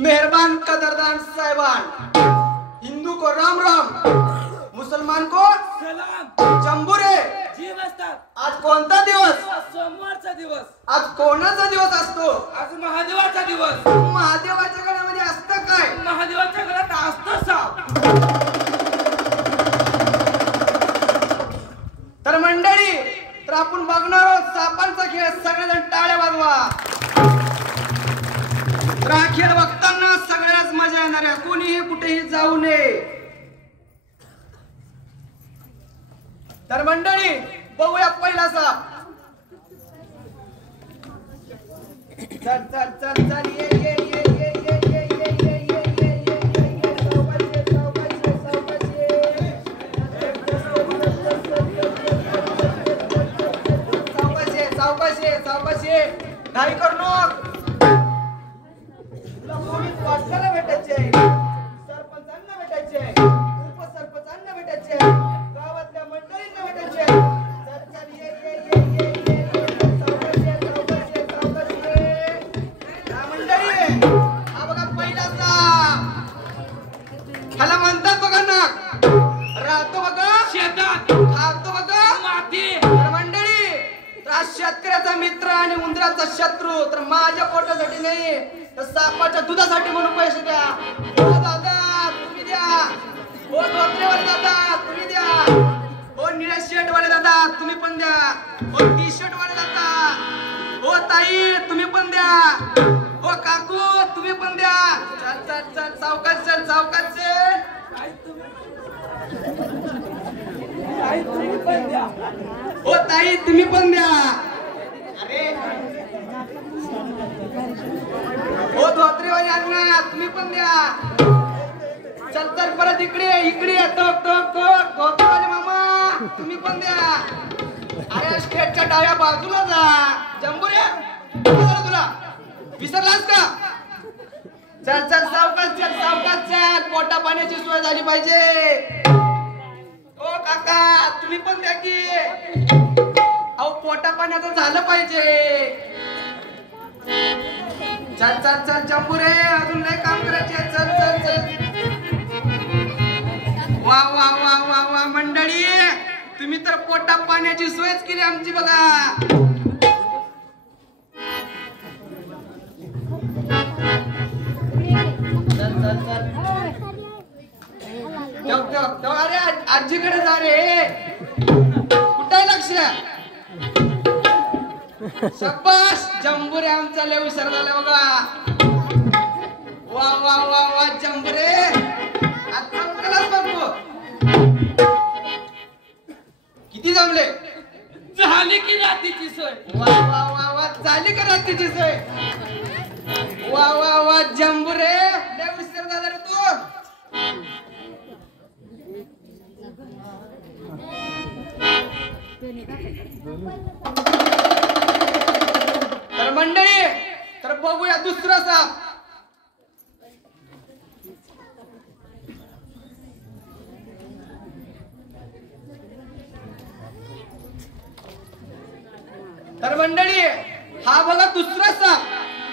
मेहरबान कदरदान साहिबान, हिंदू को राम राम, मुसलमान को सलाम। जंबुरे जी मास्तर। आज कोणता दिवस? सोमवारचा दिवस। आज कोणाचा दिवस असतो? आज महादेवाचा दिवस। महादेवाच्या गळ्यामध्ये असतं काय? महादेवाच्या गळ्यात असतं साप। तर मंडळी, तर आपण बघणार आहोत सापांचा खेळ। सगळेजण टाळ्या वाजवा। तर हा खेळ बघताना सगळ्याच मजा येणार आहे, कोणीही कुठेही जाऊ नये। तर मंडळी, बघूया पहिला साप। चल चल चल चल, ये ये ये ये ये ये ये ये ये ये ये सावकाश सावकाश सावकाश, घाई करू नको। तुला पोलीस वाचकाला भेटायचे, सरपंचांना भेटायचे, उपसरपंचांना भेटायचे, गावातल्या मंडळींना भेटायचे। चल चल, ये ये ये ये ये सावकाश हा मंडळी, हा बघा पहिला साप। ह्याला म्हणतात बघा नाक, राहतो बघा शेतात, खातो बघा माती। तर मंडळी, तर शेतकऱ्याचा मित्र आणि उंदराचा शत्रू। तर माझ्या पोटासाठी नाही, तर सापाच्या दुधासाठी म्हणून पैसे द्या। हो दादा तुम्ही द्या, हो धोत्रेवाले दादा तुम्ही द्या, हो निळ्या शर्ट वाले दादा तुम्ही पण द्या, हो टी शर्ट वाले दादा, हो ताई तुम्ही पण द्या, हो काकू तुम्ही पण द्या। चल चल चल, सावकाश चल, सावकाश चल। तुम्ही पण द्या। हो ताई तुम्ही पण द्या। अरे हो धोत्रेवाले अण्णा तुम्ही पण द्या। चल तर परत इकडे इकडे, टोक टोक टोक, धोत्रेवाले मामा तुम्ही पण द्या। अरे स्टेटच्या डाव्या बाजूला जा। जंबुरे तुला विसरलास का? चल चल सावकाश चल, सावकाश चल, पोटा पाण्याची सोय झाली पाहिजे। ओ काका तुम्ही पण द्या की, अहो पोटा पाण्याचं झालं पाहिजे। चल चल चल जंबुरे, अजून नाही काम करायचे। चल चल चल, वा वा वा वा वा मंडळी, तुम्ही तर पोटा पाण्याची सोयच केली आमची बघा। चल चल चल, अरे आजीकडे जा रे, कुठे लक्ष? शाबास जंबुरे, आमचा लय हुशार झाला बघा। वा वा वा वा जंबुरे, आता कलाच बघू किती जमले। झाली की रात्रीची सोय? वा वा वा वा, झाली का रात्रीची सोय? वा वा वा जंबुरे, लय हुशार झाला रे तू। तर मंडळी, तर बघूया दुसरा साप। तर मंडळी, हा बघा दुसरा साप।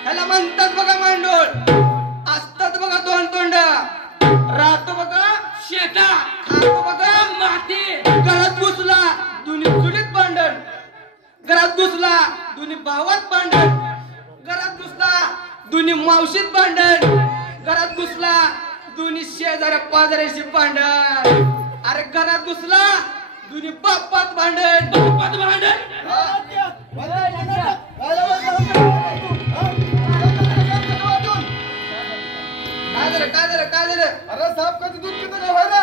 ह्याला म्हणतात बघा मांडोळ, असतात बघा दोन तोंड, राहतो बघा शेतात, खातो बघा माती। घरात घुसला दोन्ही चुलीत भांडण, घरात घुसला दोन्ही भावात भांडण, घरात घुसला दोन्ही मावशीत भांडण, घरात घुसला दोन्ही शेजाऱ्या पाजाऱ्याशी भांडण, अरे घरात घुसला दोन्ही बापात भांडण, बापात भांडण। काय झालं काय झालं? अरे साप कधी दूध पितं का व्हायला?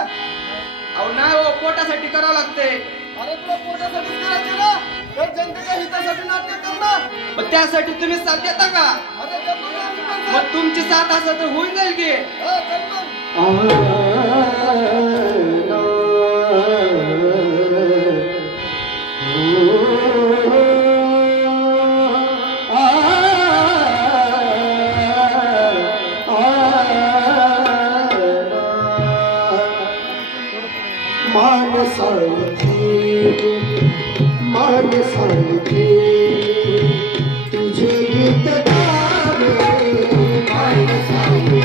अहो नाही हो, पोटासाठी करावं लागते। अरे तुला पोटासाठी करायचं ना, तर जनतेच्या हितासाठी नाट्य कर ना। मग त्यासाठी तुम्ही साथ देता का? अरे ते पण आम्ही पण मग तुमची साथ असं तर होऊन जाईल की। हा, कर मग। मानसाळी तुझे गीत गावे मानसाळी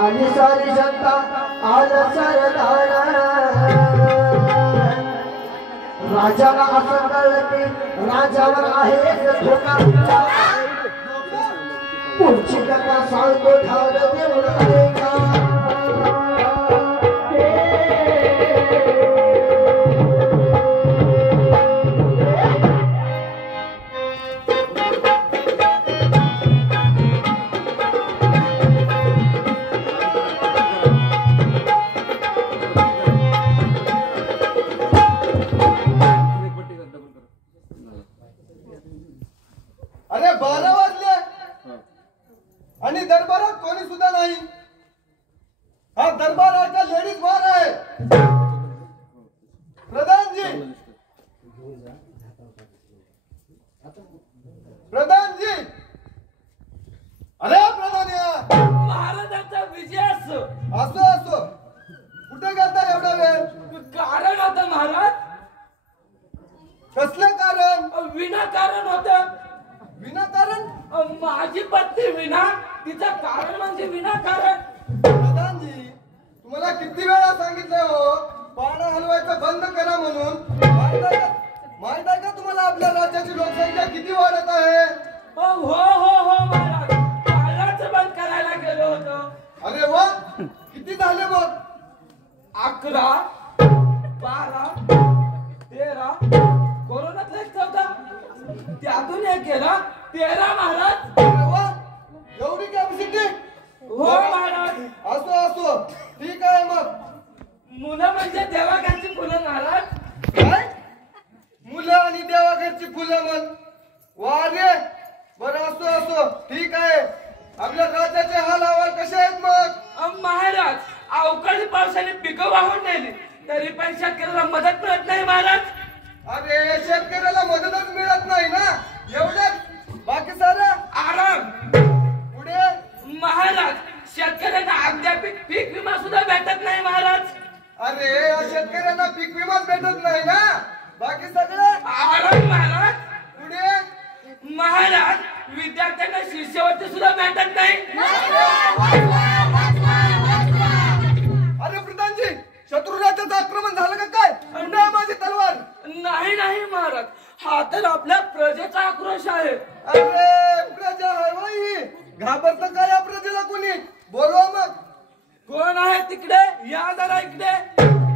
आणि सारी जनता आज सरदार राजाला असं कळलं की राजावर आहे धोका पुढची कथा सांगतो ठावलं तेवढं ऐका अरे 12 वाजले आणि दरबारात कोणी सुद्धा नाही. हा दरबार आता लेडीज बार आहे. प्रधानजी प्रधानजी अरे प्रधान या महाराजांचा विजय असो. असो असो कुठे गेलता एवढा वेळ? कारण होतं महाराज. कसलं कारण? विनाकारण होतं. विनाकारण? माझी पत्नी विना तिचं कारण म्हणजे विनाकारण. प्रधानजी तुम्हाला किती वेळा सांगितलं हो पाळणा हलवायचं बंद करा म्हणून. माहित आहे का तुम्हाला आपल्या राज्याची लोकसंख्या किती वाढत आहे? हो हो हो महाराज. पाळणाचं बंद करायला गेलो होतो. अरे वा किती झाले मग? 11, 12, 13 कोरोनातला एक 14 त्यातून एक केला 13 महाराज. अरे वा एवढी कॅपॅसिटी? हो महाराज. असो असो ठीक आहे मग. मुलं म्हणजे देवाघरची फुलं महाराज. काय? मुलं आणि देवाघरची फुलं म्हण. वा रे बरं असो असो ठीक आहे. आपल्या राज्याचे हाल अहवाल कसे आहेत मग? महाराज अवकाळी पावसाने पिकं वाहून नेली तरी पण शेतकऱ्याला मदत मिळत नाही महाराज. अरे शेतकऱ्याला मदतच मिळत नाही ना एवढंच बाकी सारं आराम. पुढे महाराज शेतकऱ्यांना अद्याप पीक विमा सुद्धा भेटत नाही महाराज. अरे या शेतकऱ्यांना पीक विमाच भेटत नाही ना बाकी सगळं आराम महाराज. पुढे महाराज विद्यार्थ्यांना शिष्यवृत्ती सुद्धा भेटत नाही. अरे प्रधानजी शत्रू राज्याचं आक्रमण झालं का काय? कुठे आहे माझी तलवार? नाही नाही महाराज हा तर आपल्या प्रजेचा आक्रोश आहे. अरे प्रजा आहे बाई घाबरत काय या प्रजेला कोणी? बोलवा मग. कोण आहे तिकडे? या जरा इकडे.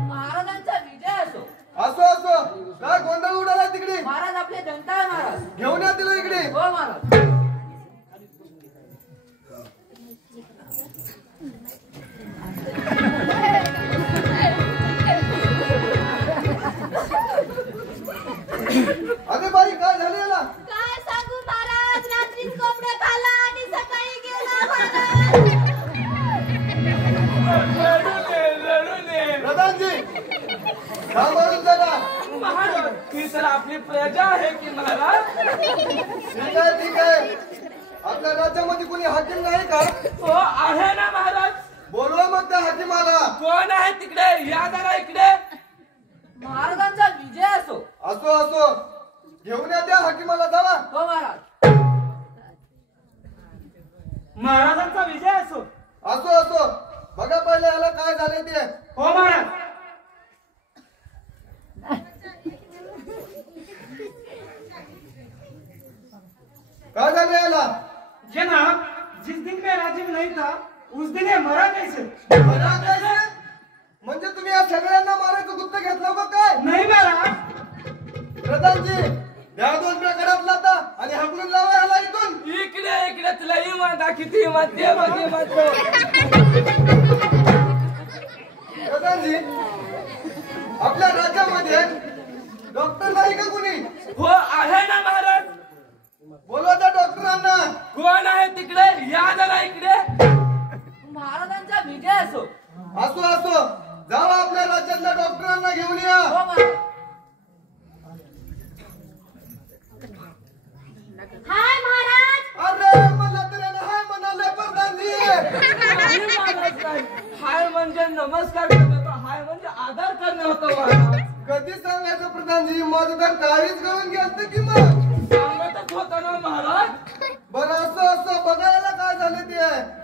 महाराजांचा विजय असो. असो असो काय गोंधळ उडाला तिकडे? महाराज आपले जनता आहे महाराज. घेऊन या तिला इकडे. हो महाराज. अरे बाई काय झालं याला? काय सांगू महाराज रात्रीच कोंबड्या खाल्ला आणि सकाळी गेला महाराज. प्रधानजी सांभाळून जरा. महाराज ही तर आपली प्रजा आहे की महाराज. ठीक आहे आपल्या राज्यामध्ये कोणी हाकीम नाही का? हो आहे ना महाराज. बोलवा मग त्या हाकीमाला. कोण आहे तिकडे? या जरा इकडे. महाराजांचा विजय असो. असो असो घेऊन या त्या हाकीमाला जावा. हो महाराज. महाराजांचा विजय असो. असो असो बघा पहिले याला काय झाले ते. हो महाराज. काय झालं याला? जनाब जिस दिन मैं राज्य में नहीं था उस दिन ये मरा कैसे? मरा कैसे? म्हणजे तुम्ही या सगळ्यांना मारायचं गुप्त घेतलं का काय? नहीं महाराज. प्रधानजी या 2 प्रकारात लाता आणि हाकलून लावा याला इथून. इकडे इकडे तुला इमान किती इमान दे बघ इमान दे. प्रधानजी आपल्या राज्यामध्ये डॉक्टर नाही का कोणी? हो आहे ना महाराज. बोलवा त्या डॉक्टरांना. कोण आहे तिकडे? या जरा इकडे. महाराजांचा विजय असो. असो असो जावा आपल्या राज्यातल्या डॉक्टरांना घेऊन या. हो महाराज. हाय महाराज. अरे मला तर हाय म्हणाले प्रधानजी. नाही महाराज नाही. हाय म्हणजे नमस्कार करत होतो. हाय म्हणजे आदर करणे होतं महाराज. कधी सांगायचं प्रधानजी? माझं तर काळीच गळून गेलं की मग. सांगतच होतं ना महाराज. बरं असं असं बघायला काय झालं ते?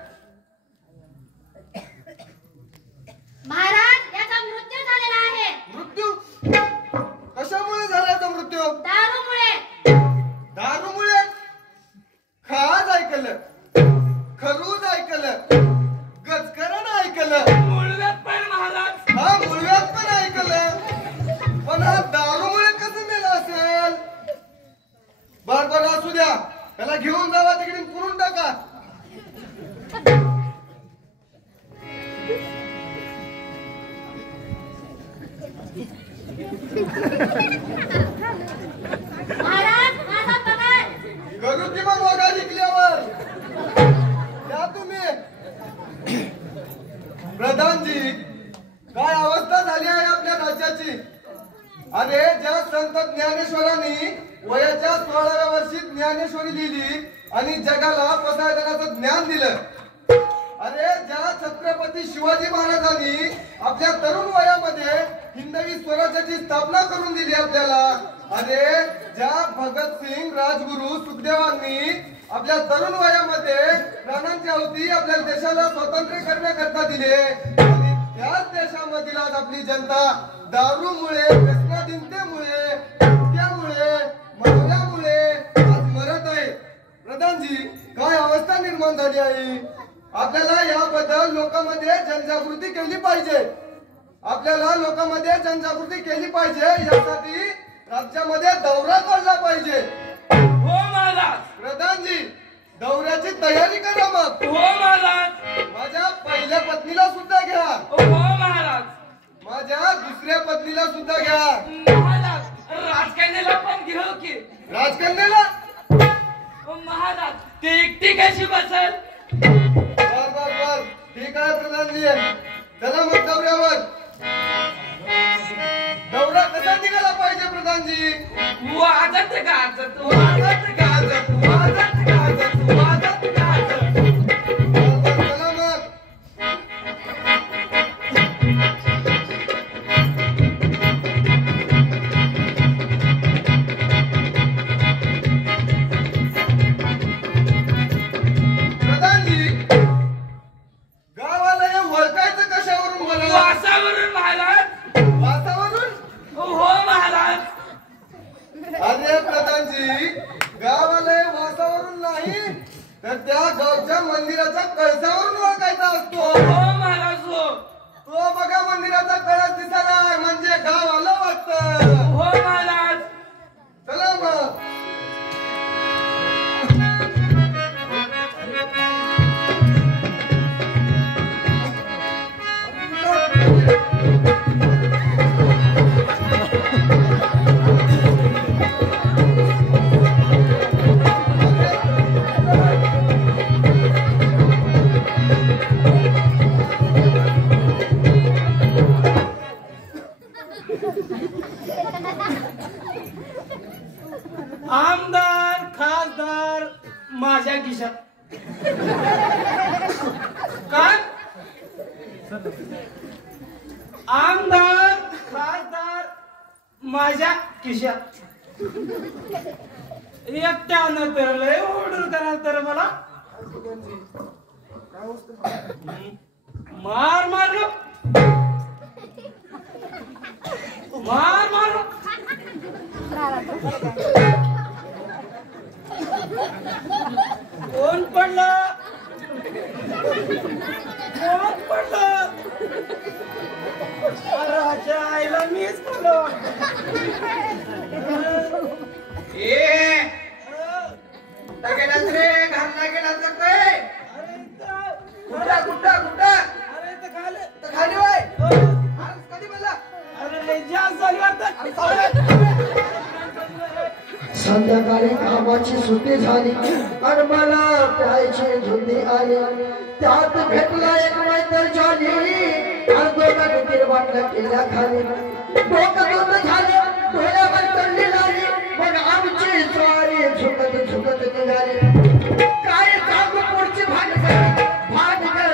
महाराज माझा पगार करू की मग वगा जिंकल्यावर या तुम्ही. प्रधानजी, काय अवस्था झाली आहे आपल्या राज्याची. अरे ज्या संत ज्ञानेश्वरांनी वयाच्या 16व्या वर्षी ज्ञानेश्वरी लिहिली आणि जगाला पसायदानाचं ज्ञान दिलं. अरे ज्या छत्रपती शिवाजी महाराजांनी आपल्या तरुण वयामध्ये हिंदवी स्वराज्याची स्थापना करून दिली आपल्याला. अरे ज्या भगतसिंग, राजगुरु, सुखदेवांनी आपल्या तरुण वयामध्ये प्राणांची आहुती आपल्या देशाला स्वतंत्र करण्याकरता दिले. आणि त्याच देशामधील आज आपली जनता दारूमुळे, व्यसनाधीनतेमुळे, त्यामुळे, मद्यामुळे आज मरत आहे. प्रधानजी, काय अवस्था निर्माण झाली आहे. आपल्याला याबद्दल लोकांमध्ये जनजागृती केली पाहिजे. आपल्याला लोकांमध्ये जनजागृती केली पाहिजे. यासाठी राज्यामध्ये दौरा काढला पाहिजे. हो महाराज. प्रधानजी, दौऱ्याची तयारी करा मग. हो महाराज. माझ्या पहिल्या पत्नीला सुद्धा घ्या. हो महाराज. माझ्या दुसऱ्या पत्नीला सुद्धा घ्या. महाराज, राजकन्याला पण घेऊ की. राजकन्याला महाराज, ती एकटी कशी बसेल. बर बर बर, ठीक आहे प्रधानजी. चला मग दौऱ्यावर. दौरा कसा निघाला पाहिजे प्रधानजी. वाजत गाजत, वाजत गाजत, वाजत गाजत, वाजत गाजत. बर बर, चला मग. प्रधानजी, गावाला हे ओळखायचं कशावरून मला. वासावरून महाराज. वातावरून. हो महाराज. अरे प्रधानजी, गावाला हे वासावरून नाही तर त्या गावच्या मंदिराच्या कळसावरून ओळखायचा असतो. हो महाराज. हो. तो बघा मंदिराचा कळस दिसला म्हणजे गाव आलं वाटतं. हो महाराज. चला मग. आमदार, खासदार माझ्या खिशात. काय. आमदार, खासदार माझ्या खिशात. एकट्यानं तर लय ऑर्डर करा तर मला मार मारलो, मार मारलो. कोण पडलं, कोण पडलं. राजा आईला मीच पडलो. गेलाच रे, घरला गेलाच काय. कुठं कुठं कुठं. अरे तर खाले तर खाली वय. आज कधी बोलला. अरे जास्त झाली वाटत. संध्याकाळी कामाची सुट्टी झाली आणि मला प्यायची झुंदी आली. त्यात भेटला एक मैत्र जॉली आणि दोघांनी 3 बाटल्या केल्या खाली. डोकं दोन झाले, डोळ्यावर चढली लागली. मग आमची स्वारी झुकत झुकत निघाली. काय सांगू पुढची भानगड, भानगड.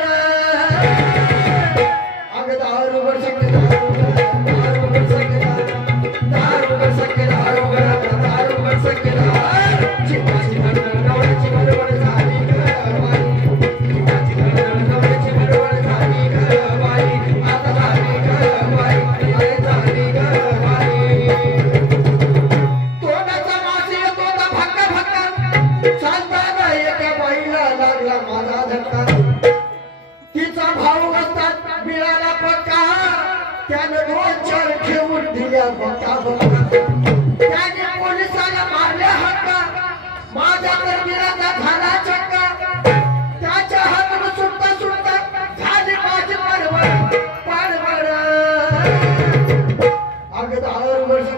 अगं दारूवर सगळे दारूवर सगळे दारूवर सगळे दारूवर दारूवर सगळे जीवाची धडधड नवऱ्याची बडबड झाली गं बाई. जीवाची धडधड नवऱ्याची बडबड झाली गं बाई. आता झाली गं बाई, अरे झाली गं बाई. तोंडाचा वास येतो ना भक्का भक्का. चालताना एका बाईला लागला माझा धक्का. तिचा भाऊ असतात मिळाला पक्का. त्यानं 2-4 ठेवून दिल्या बक्का बक्का. त्याने पोलिसाला मारल्या हक्का. माझ्या कर्मीराचा झाला चक्का. त्याच्या हातून सुटता सुटता झाली माझी पडवड पडवड. अगं 10 वर्ष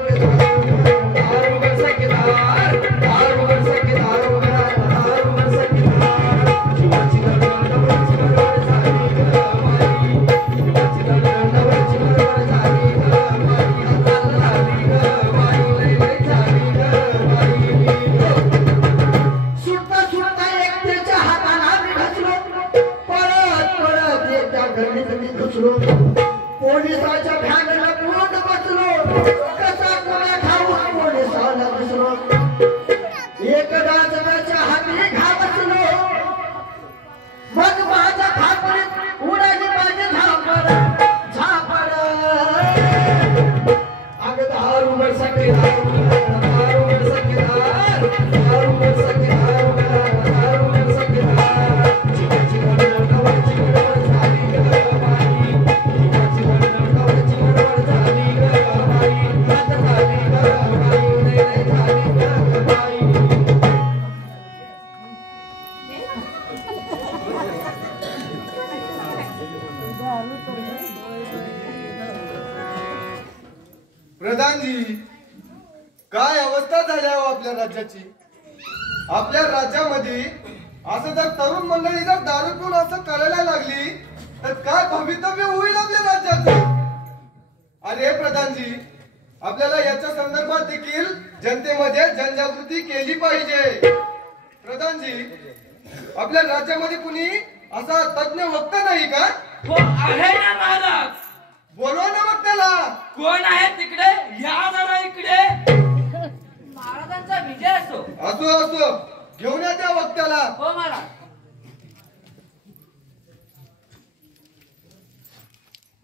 गर्दीत मी घुसलो पोलिसाच्या भ्यानेला पुढे बसलो कसा कोणा ठाऊ पोलिसाला घुसलो एकदा जगाच्या हाती घाबरलो मग माझ्या खापरीत उडाली माझी झापड झापड अग दारू बरसके दारू बरसके दारू बरसके दारू बरसके चिकाची वडवड झाली ग बाई चिकाची वडवड झाली ग बाई हात झाली ग बाई रे झाली ग बाई प्रधानजी काय अवस्था झाल्या हो आपल्या राज्याची आपल्या राज्यामध्ये असं जर तरुण मंडळी जर दारू पिऊन असं करायला लागली तर काय भवितव्य होईल आपल्या राज्याचं अरे प्रधानजी आपल्याला याच्या संदर्भात देखील जनतेमध्ये जनजागृती केली पाहिजे प्रधानजी आपल्या राज्यामध्ये कुणी असा तज्ञ वक्ता नाही का हो आहे ना महाराज बोलवा ना मग त्याला कोण आहे तिकडे या जरा इकडे महाराजांचा विजय असो असो असो घेऊन या त्या वक्त्याला हो महाराज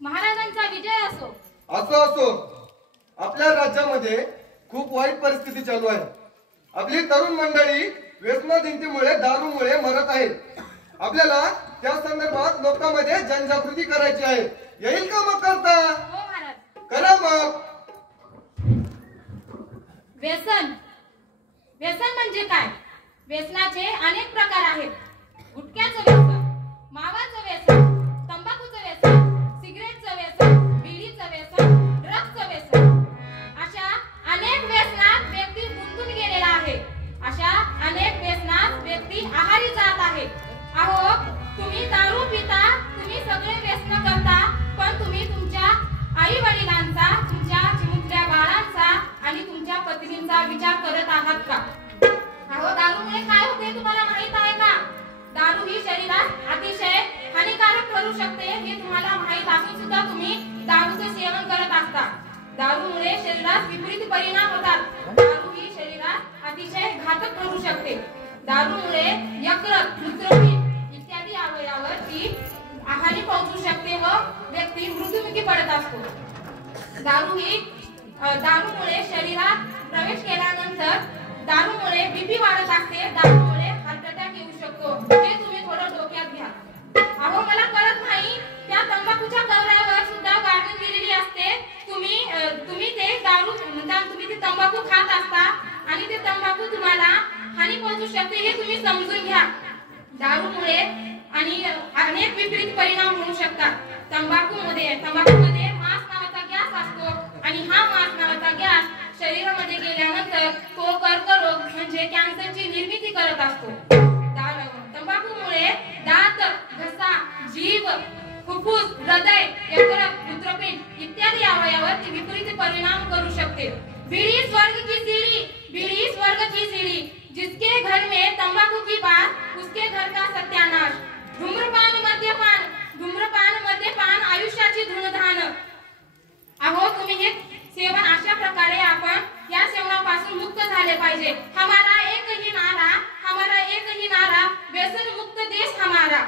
महाराजांचा विजय असो असो असो आपल्या राज्यामध्ये खूप वाईट परिस्थिती चालू आहे आपली तरुण मंडळी व्यसनाधीनतेमुळे दारूमुळे मरत आहेत आपल्याला त्या संदर्भात लोकांमध्ये जनजागृती करायची आहे येईल का मग करता हो महाराज करा मग व्यसन व्यसन म्हणजे काय व्यसनाचे अनेक प्रकार आहेत गुटख्याचं व्यसन मावाचं व्यसन तंबाखूचं व्यसन सिगरेटचं व्यसन बिडीचं व्यसन ड्रग्सचं व्यसन अशा अनेक व्यसनात व्यक्ती गुंतून गेलेला आहे अशा अनेक व्यसनात व्यक्ती आहारी जात आहे अहो तुम्ही दारू पिता तुम्ही सगळे व्यसन करता पण तुम्ही तुमच्या आई वडिलांचा तुमच्या चिमुकल्या बाळांचा आणि तुमच्या पत्नींचा विचार करत आहात का अहो दारूमुळे काय होते तुम्हाला माहित आहे का दारू ही शरीरात अतिशय हानिकारक ठरू शकते हे तुम्हाला माहित असून सुद्धा तुम्ही दारूचे सेवन करत असता दारूमुळे शरीरात विपरीत परिणाम होतात दारू ही शरीरात अतिशय घातक ठरू शकते दारूमुळे यकृत मूत्रपिंड इत्यादी अवयवावर ती हानी पोहोचू शकते व व्यक्ती मृत्युमुखी पडत असतो दारूमुळे शरीरात प्रवेश केल्यानंतर दारूमुळे बीपी वाढत असते दारूमुळे हार्ट अटॅक येऊ शकतो हे तुम्ही थोडं डोक्यात घ्या अहो मला कळत नाही त्या तंबाखूच्या कवऱ्यावर सुद्धा गाडून दिलेली असते तुम्ही ते दारू तुम्ही ते तंबाखू खात असता आणि ते तंबाखू तुम्हाला हानी पोहोचू शकते हे तुम्ही समजून घ्या दारूमुळे आणि अनेक विपरीत परिणाम होऊ शकतात तंबाखूमध्ये मास नावाचा गॅस असतो आणि हा मास नावाचा गॅस शरीरामध्ये गेल्यानंतर तो कर्करोग म्हणजे कॅन्सरची निर्मिती करत असतो तंबाखूमुळे दात घसा जीभ फुफ्फुस हृदय यकृत मूत्रपिंड इत्यादी अवयवावर ती विपरीत परिणाम करू शकते बीड़ी स्वर्ग की सीढ़ी जिसके घर में तंबाकू की बात उसके घर का सत्यानाश धूम्रपान मद्यपान आयुष्याची धूळधाण अहो तुम्ही हे सेवन अशा प्रकारे आपण या सेवनापासून मुक्त झाले पाहिजे हमारा एक ही नारा व्यसन मुक्त देश हमारा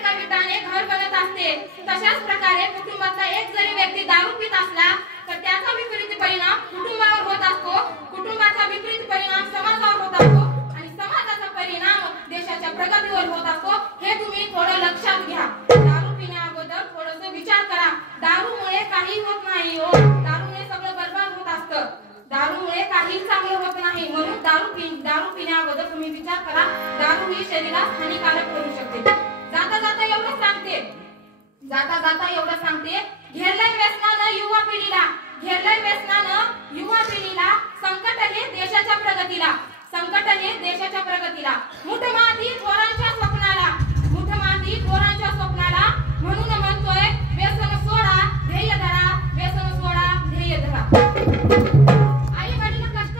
एका विटाने घर बनत असते तशाच प्रकारे कुटुंबाचा एक जरी व्यक्ती दारू पित असला तर त्याचा विपरीत परिणाम कुटुंबावर होत असतो कुटुंबाचा विपरीत परिणाम समाजावर होत असतो आणि समाजाचा परिणाम देशाच्या प्रगतीवर होत असतो हे तुम्ही थोडं लक्षात घ्या दारू पिण्याअगोदर थोडस विचार करा दारूमुळे काही होत नाही हो दारूमुळे सगळं बर्बाद होत असतं दारूमुळे काही चांगलं होत नाही म्हणून दारू पिण्याअगोदर तुम्ही विचार करा दारू ही शरीरास हानिकारक करू शकते जाता जाता एवढं सांगते घेरलंय व्यसनानं युवा पिढीला संकट हे देशाच्या प्रगतीला मुठमाती थोरांच्या स्वप्नाला म्हणून म्हणतोय व्यसन सोडा ध्येय धरा आई वडील कष्ट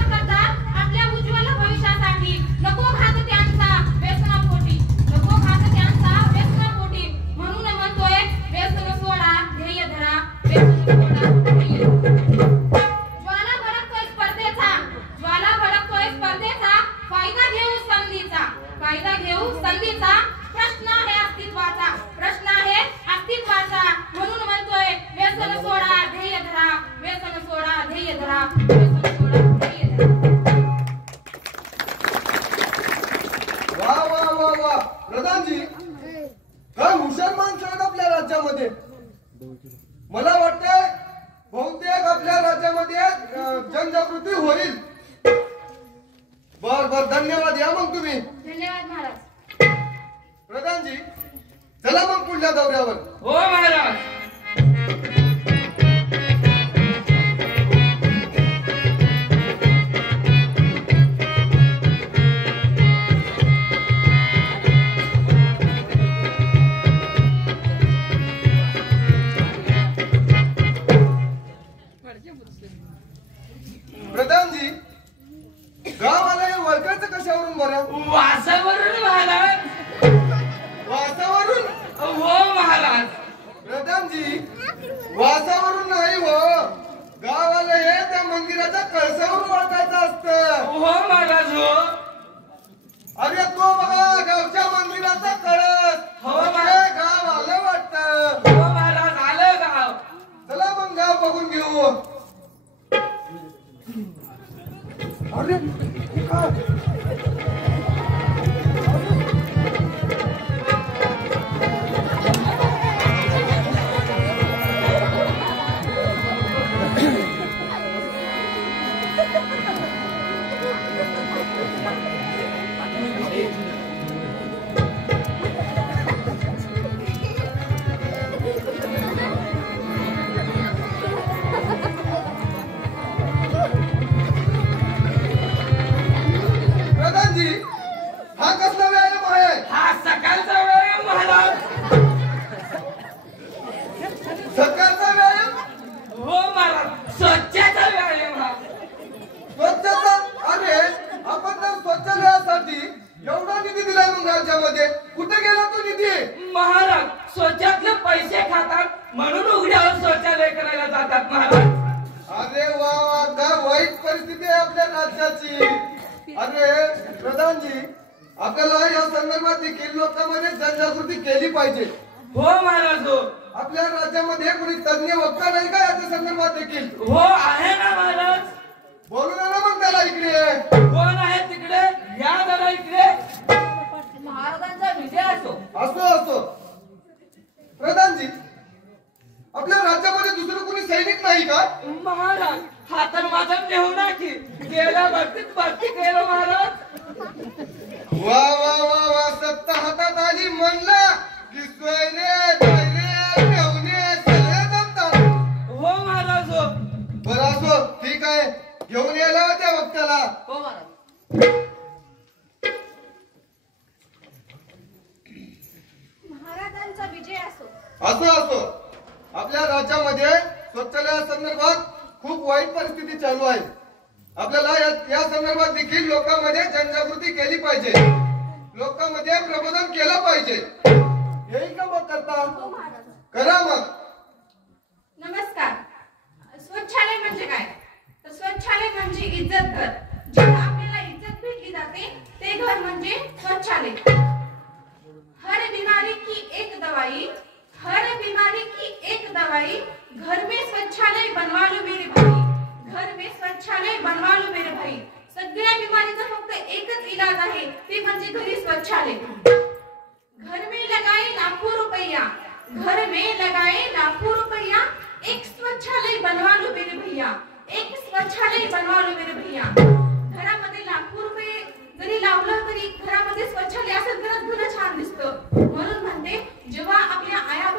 करतात आपल्या उज्ज्वल भविष्यासाठी फायदा घेऊ संधीचा. प्रश्न आहे अस्तित्वाचा, प्रश्न आहे अस्तित्वाचा. म्हणून म्हणतोय व्यसन सोडा ध्येय धरा, व्यसन सोडा ध्येय धरा, व्यसन सोडा ध्येय धरा. वा वा वा वा प्रधानजी, काय हुशार माणसं आहेत आपल्या राज्यामध्ये. मला वाटतंय बहुतेक आपल्या राज्यामध्ये जनजागृती होईल. बर बर, धन्यवाद. या मग तुम्ही. धन्यवाद महाराज. प्रधानजी, चला मग पुढल्या दौऱ्यावर. हो महाराज. प्रधानजी, गावाला हे ओळखायचं कशावरून बरं? वासावरून महाराज. वासावरून? हो महाराज. प्रधानजी, वासावरून नाही हो, गावाला हे त्या मंदिराच्या कळसावरून ओळखायचं असतं. हो महाराज. हो. अरे तो बघा गावच्या मंदिराचा कळस. हो, हे गाव आलं वाटतं. हो महाराज, आलं गाव. चला मग गाव बघून घेऊ. अरे हे काय? प्रधानजी, हा कसला व्यायाम आहे? हा सकाळचा वेळ महाराज. सकाळचा व्यायाम? हो महाराज, स्वच्छता व्यायाम हा. स्वच्छता? अरे आपण तर शौचालयासाठी एवढा निधी दिलाय मग राज्यामध्ये. कुठे गेला तो निधी? महाराज, स्वच्छातले पैसे खातात म्हणून उघड्यावर शौचालय करायला जातात महाराज. अरे वा वा, काय वाईट परिस्थिती आहे आपल्या राज्याची. अरे प्रधानजी, आपल्याला या संदर्भात देखील लोकांमध्ये जनजागृती केली पाहिजे. हो महाराज. हो. आपल्या राज्यामध्ये कोणी तज्ञ वक्ता नाही का याच्या संदर्भात देखील? हो आहे ना महाराज. बोलू ना मग त्याला इकडे. कोण आहे तिकडे? या जरा इकडे. महाराजांचा विजय असो. असो असो. प्रधानजी, आपल्या राज्यामध्ये दुसरं कोणी सैनिक नाही का? महाराज, हा तर माझा नेहुणा की गेल्या भरती केलं महाराज. वा वा वा वा, सत्ता हातात आली म्हणलं की सोयरे धैर्य घेऊने सगळे जमतात. हो महाराज. हो. बरं असो, ठीक आहे. घेऊन यायला होत्या वक्त्याला. हो महाराज. महाराजांचा विजय असो. असो असो. आपल्या राज्यामध्ये शौचालया संदर्भात खूप वाईट परिस्थिती चालू आहे. आपल्याला या संदर्भात देखील लोकांमध्ये जनजागृती केली पाहिजे. लोकांमध्ये प्रबोधन केलं पाहिजे. येईल का मग करता? हो महाराज. करा मग. नमस्कार. स्वच्छालय म्हणजे काय? तर स्वच्छालय म्हणजे इज्जत घर. जिथे आपल्याला इज्जत भेटली जाते ते घर म्हणजे स्वच्छालय. हर बीमारी की एक दवाई, हर बीमारी की एक दवाई, घर में शौचालय बनवा लो मेरे भाई, घर में शौचालय बनवा लो मेरे भाई. सगळ्या बिमारीचा फक्त एकच इलाज आहे, ते म्हणजे घरी शौचालय. घर में लगाए लाखों रुपया, घर में लगाए लाखों रुपया, एक शौचालय बनवा लो मेरे भैया, एक शौचालय बनवा लो मेरे भैया. घरामध्ये लाखो रुपये जरी लावलं तरी घरामध्ये शौचालय असेल तरच घर छान दिसतं. म्हणून म्हणते, जेव्हा आपल्या आया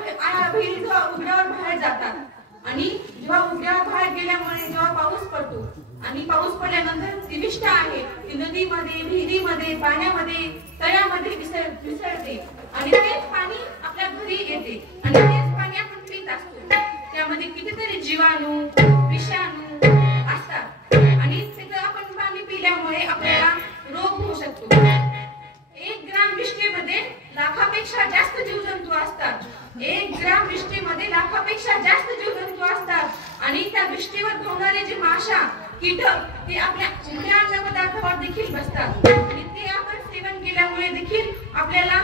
बहिणी जेव्हा उघड्यावर बाहेर जातात आणि जेव्हा उघड्यावर बाहेर गेल्यामुळे जेव्हा पाऊस पडतो आणि पाऊस पडल्यानंतर ती विष्ठा आहे ती नदीमध्ये, विहिरीमध्ये, पाण्यामध्ये, तळ्यामध्ये मिसळते आणि तेच पाणी आपल्या घरी येते आणि तेच पाणी आपण पित असतो. त्यामध्ये कितीतरी जीवाणू, विषाणू असतात आणि सगळं आपण पाणी पिल्यामुळे आपल्याला रोग होऊ शकतो. 1 ग्राम विष्ठेमध्ये लाखापेक्षा जास्त जीवजंतू असतात. 1 ग्राम विष्ठेमध्ये लाखापेक्षा जास्त जीवजंतू असतात आणि त्या विष्ठेवर धावणारे जे माशा, कीटक ते आपल्या उघड्या अन्न पदार्थावर देखील बसतात आणि ते आपण सेवन केल्यामुळे देखील देखील आपल्याला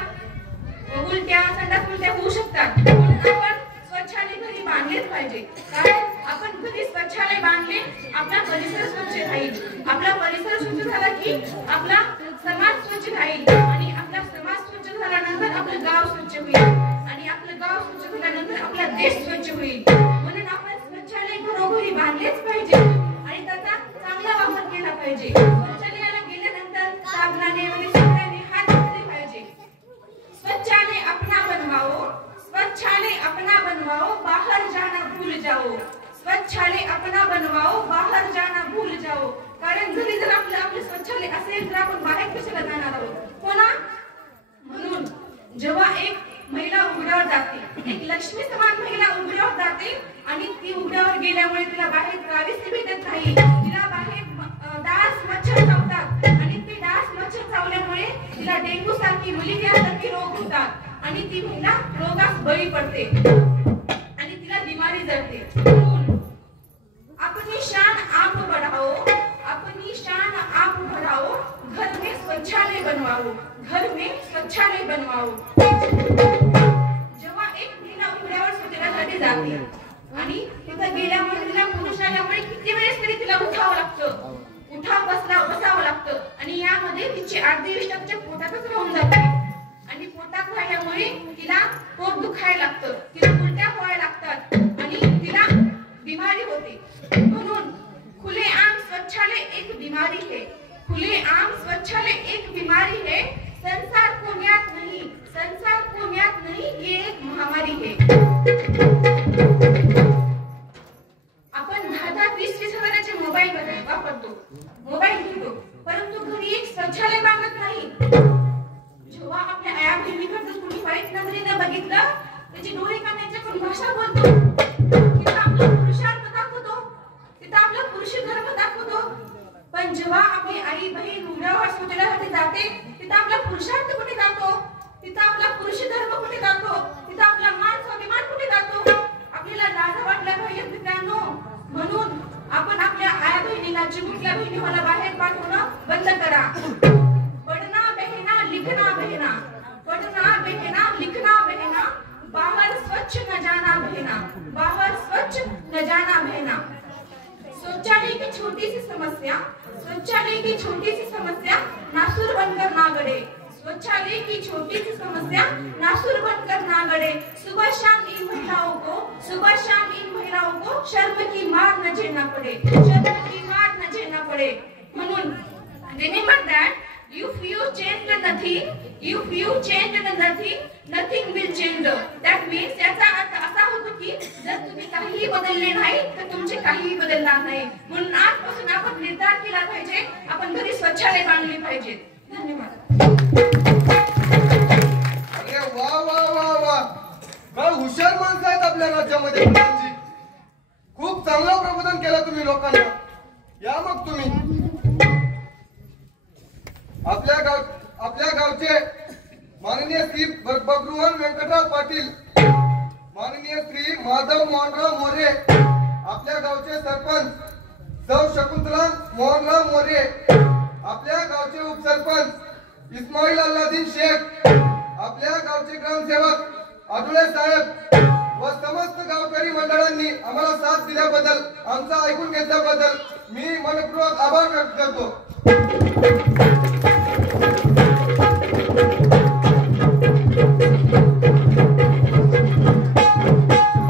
उलट्या संडास उलट्या होऊ शकतात. म्हणून आपण स्वच्छालय घरी बांधलेच पाहिजे. कारण आपण घरी स्वच्छालय बांधले आपला परिसर स्वच्छ राहील. आपला परिसर स्वच्छ झाला की आपला समाज स्वच्छ राहील आणि आपला समाज स्वच्छ झाल्यानंतर आपलं गाव स्वच्छ होईल आणि आपलं गाव स्वच्छ झाल्यानंतर आपला देश स्वच्छ होईल. म्हणून आपण स्वच्छालय घरोघरी बांधलेच पाहिजे आणि त्याचा चांगला वापर केला पाहिजे. शौचालयाला गेल्यानंतर साबणाने वगैरे सोप्याने हात धुतले पाहिजे. स्वच्छालय अपना बनवाओ, स्वच्छालय अपना बनवाओ, बाहर जाना भूल जाओ. स्वच्छालय अपना बनवाओ, बाहर जाना भूल जाओ. कारण घरी जर आपलं स्वच्छालय असेल तर आपण बाहेर कशाला जाणार आहोत हो ना. म्हणून जेव्हा एक महिला उघड्यावर जाते, एक लक्ष्मी समान महिला उघड्यावर जाते आणि ती उघड्यावर गेल्यामुळे तिला बाहेर प्राविस्य भेटत नाही. तिला बाहेर डास मच्छर चावतात आणि ते डास मच्छर चावल्यामुळे तिला डेंग्यू सारखी मलेरियासारखी रोग होतात आणि ती महिला रोगास बळी पडते आणि तिला बिमारी जडते. म्हणून अपनी शान आप बढ़ाओ, अपनी शान आप बढ़ाओ, घर में स्वच्छालय बनवाओ, घर में स्वच्छालय बनवाओ. जेव्हा एक महिला उघड्यावर शौचालयासाठी जाते आणि तिथं गेल्यामुळे तिला पुरुष आल्यामुळे किती वेळेस तरी तिला उठावं लागतं, बसावं लागतं आणि यामध्ये तिची अर्धी विष्ठा तिच्या पोटातच राहून जाते आणि पोटात राहिल्यामुळे तिला पोट दुखायला लागतं, तिला उलट्या व्हायला लागतात आणि तिला बीमारी होते. म्हणून खुलेआम शौचालय एक बीमारी है, खुलेआम शौचालय एक बीमारी है. संसार को म्यात नहीं, संसार को म्यात नहीं, ये एक महामारी है. आपण 10-20 हजाराचे मोबाईल वापरतो, मोबाईल घेतो, परंतु घरी एक शौचालय बांधत नाही. जेव्हा आपल्या आया बहिणीकडे कोणी वाईट नजरेने बघितलं त्याची डोळे काढण्याच्या भाषा बोलतो, तिथं आपला पुरुषार्थ दाखवतो, तिथं आपला पुरुष धर्म दाखवतो. पण जेव्हा आपली आई बहीण उघड्यावर शौचालयासाठी जाते तिथं आपला पुरुषार्थ कुठे जातो, तिथं आपला पुरुष धर्म कुठे जातो, तिथं आपला मान स्वाभिमान कुठे जातो. आपल्याला लाज वाटल्या पाहिजे मित्रांनो. म्हणून आपण आपल्या आया बहिणीला चिमुकल्या बहिणी मला बाहेर पाठवणं बंद करा. पढ़ना बहना लिखना बहना, पढ़ना बहना लिखना बहना, बाहर स्वच्छ न जाना बहना, बाहर स्वच्छ न जाना बहना. शौचालय की छोटी सी समस्या, शौचालय की छोटी सी समस्या नासुर बनकर ना गड़े, शौचालय की छोटी सी समस्या नासुर बनकर ना गड़े. सुबह शाम इन महिलाओं को, सुबह शाम इन महिलाओं को शर्म की मार न झेलना पड़े, शर्म की मार न झेलना पड़े. म्हणून remember that if you change nothing, if you change nothing, nothing will change. That means याचा अर्थ असा होतो की जर तुम्ही काहीही बदलले नाही तर तुमचे काहीही बदलणार नाही. म्हणून आजपासून आपण निर्धार केला पाहिजे, आपण घरी स्वच्छालय बांधले पाहिजे. धन्यवाद. अरे वा वा वा वा, काय हुशार माणसं आहेत आपल्या राज्यामध्ये प्रधानजी. खूप चांगलं प्रबोधन केलं तुम्ही लोकांना. या मग तुम्ही आपल्या गावचे माननीय श्री बबरुवन व्यंकटराव पाटील, माननीय श्री माधव मोहनराव मोरे, आपल्या गावचे सरपंच सौ शकुंतला मोहनराव मोरे, आपल्या गावचे उपसरपंच इस्माईल अल्लादीन शेख, आपल्या गावचे ग्रामसेवक आडुळे साहेब व समस्त गावकरी मंडळांनी आम्हाला साथ दिल्याबद्दल, आमचं ऐकून घेतल्याबद्दल मी मनपूर्वक आभार व्यक्त करतो.